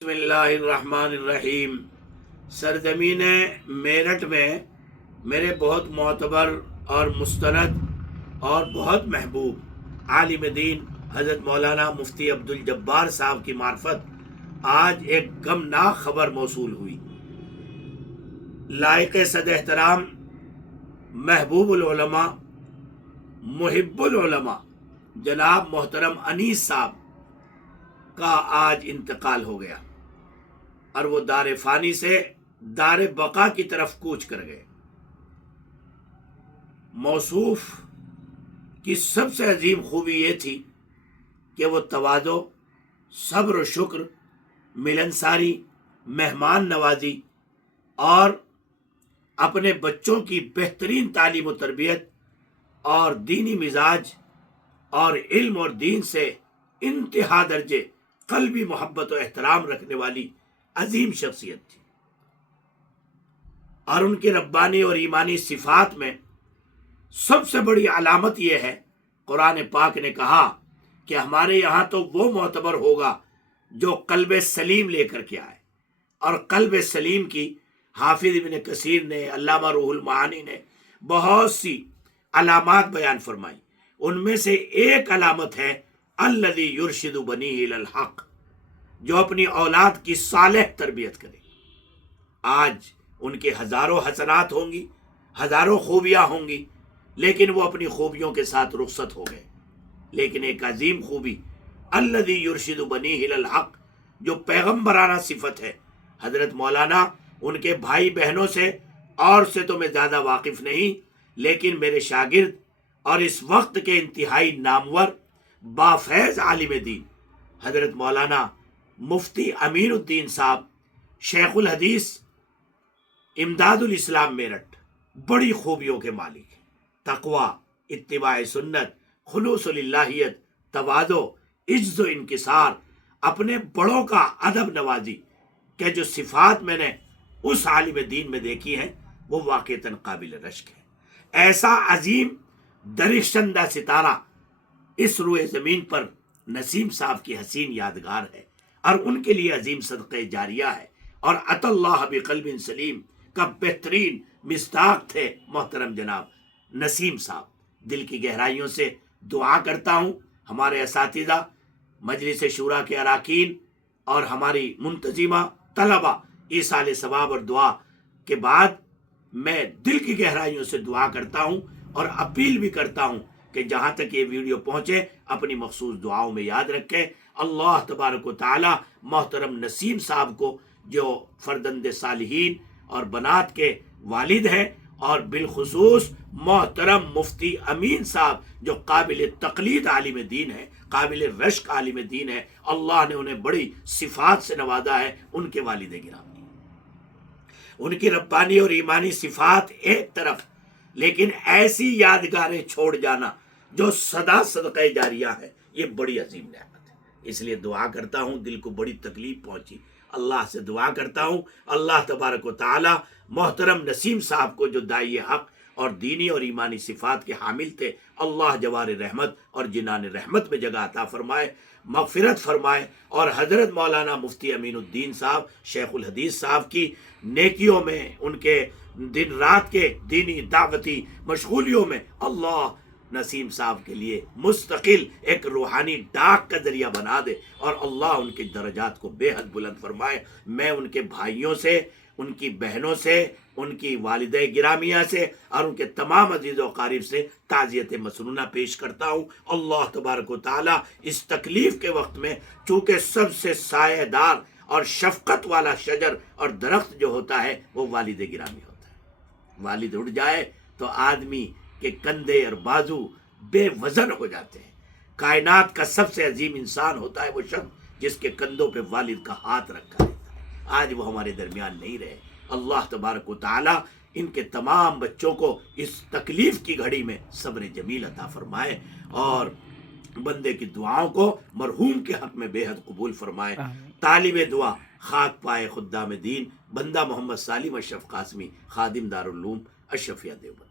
بسم اللہ الرحمن الرحیم۔ سرزمین میرٹھ میں میرے بہت معتبر اور مستند اور بہت محبوب عالم دین حضرت مولانا مفتی عبدالجبار صاحب کی معرفت آج ایک غمناک خبر موصول ہوئی۔ لائق صد احترام محبوب العلماء محب العلماء جناب محترم انیس صاحب کا آج انتقال ہو گیا اور وہ دار فانی سے دار بقا کی طرف کوچ کر گئے۔ موصوف کی سب سے عظیم خوبی یہ تھی کہ وہ تواضع، صبر و شکر، ملنساری، مہمان نوازی اور اپنے بچوں کی بہترین تعلیم و تربیت اور دینی مزاج اور علم اور دین سے انتہا درجے قلبی محبت و احترام رکھنے والی عظیم شخصیت تھی، اور ان کے ربانی اور ایمانی صفات میں سب سے بڑی علامت یہ ہے، قرآن پاک نے کہا کہ ہمارے یہاں تو وہ معتبر ہوگا جو قلب سلیم لے کر کے آئے، اور قلب سلیم کی حافظ ابن کثیر نے، علامہ روح المعانی نے بہت سی علامات بیان فرمائی۔ ان میں سے ایک علامت ہے الذی یرشد بنیہ الی الحق، جو اپنی اولاد کی صالح تربیت کرے۔ آج ان کے ہزاروں حسنات ہوں گی، ہزاروں خوبیاں ہوں گی، لیکن وہ اپنی خوبیوں کے ساتھ رخصت ہو گئے۔ لیکن ایک عظیم خوبی الذی یرشد بنیہ الی الحق، جو پیغمبرانہ صفت ہے، حضرت مولانا ان کے بھائی بہنوں سے اور سے تو میں زیادہ واقف نہیں، لیکن میرے شاگرد اور اس وقت کے انتہائی نامور بافیض عالم دین حضرت مولانا مفتی امین الدین صاحب شیخ الحدیث امداد الاسلام میرٹھ بڑی خوبیوں کے مالک ہیں۔ تقوی، اتباع سنت، خلوص الالہیت، تواضع، عجز و انکسار، اپنے بڑوں کا ادب نوازی کہ جو صفات میں نے اس عالم دین میں دیکھی ہیں وہ واقعتاً قابل رشک ہے۔ ایسا عظیم درخشندہ ستارہ اس روئے زمین پر نسیم صاحب کی حسین یادگار ہے، اور ان کے لیے عظیم صدقہ جاریہ ہے، اور عطا اللہ بقلب سلیم کا بہترین مصداق تھے محترم جناب نسیم صاحب۔ دل کی گہرائیوں سے دعا کرتا ہوں ہمارے اساتذہ، مجلس شورا کے اراکین اور ہماری منتظمہ طلبہ، ایصال ثواب اور دعا کے بعد میں دل کی گہرائیوں سے دعا کرتا ہوں اور اپیل بھی کرتا ہوں کہ جہاں تک یہ ویڈیو پہنچے اپنی مخصوص دعاؤں میں یاد رکھیں۔ اللہ تبارک و تعالی محترم نسیم صاحب کو، جو فرزند صالحین اور بنات کے والد ہیں، اور بالخصوص محترم مفتی امین صاحب جو قابل تقلید عالم دین ہے، قابل رشک عالم دین ہے، اللہ نے انہیں بڑی صفات سے نوازا ہے۔ ان کے والد گرامی، ان کی ربانی اور ایمانی صفات ایک طرف، لیکن ایسی یادگاریں چھوڑ جانا جو سدا صدقہ جاریہ ہے، یہ بڑی عظیم نعمت ہے۔ اس لیے دعا کرتا ہوں، دل کو بڑی تکلیف پہنچی، اللہ سے دعا کرتا ہوں اللہ تبارک و تعالی محترم نسیم صاحب کو، جو داعی حق اور دینی اور ایمانی صفات کے حامل تھے، اللہ جوار رحمت اور جنان رحمت میں جگہ عطا فرمائے، مغفرت فرمائے، اور حضرت مولانا مفتی امین الدین صاحب شیخ الحدیث صاحب کی نیکیوں میں، ان کے دن رات کے دینی دعوتی مشغولیوں میں اللہ نسیم صاحب کے لیے مستقل ایک روحانی ڈاک کا ذریعہ بنا دے، اور اللہ ان کے درجات کو بے حد بلند فرمائے۔ میں ان کے بھائیوں سے، ان کی بہنوں سے، ان کی والدہ گرامیہ سے اور ان کے تمام عزیز و اقارب سے تعزیت مسنونہ پیش کرتا ہوں۔ اللہ تبارک و تعالی اس تکلیف کے وقت میں، چونکہ سب سے سایہ دار اور شفقت والا شجر اور درخت جو ہوتا ہے وہ والد گرامی ہوتا ہے۔ والد اڑ جائے تو آدمی کے کندھے اور بازو بے وزن ہو جاتے ہیں۔ کائنات کا سب سے عظیم انسان ہوتا ہے وہ شخص جس کے کندھوں پہ والد کا ہاتھ رکھا ہے۔ آج وہ ہمارے درمیان نہیں رہے۔ اللہ تبارک و تعالی ان کے تمام بچوں کو اس تکلیف کی گھڑی میں صبر جمیل عطا فرمائے، اور بندے کی دعاؤں کو مرحوم کے حق میں بے حد قبول فرمائے۔ طالب دعا خاک پائے خدام دین، بندہ محمد سالم اشرف قاسمی، خادم دارالعلوم اشرفیہ دیوبند۔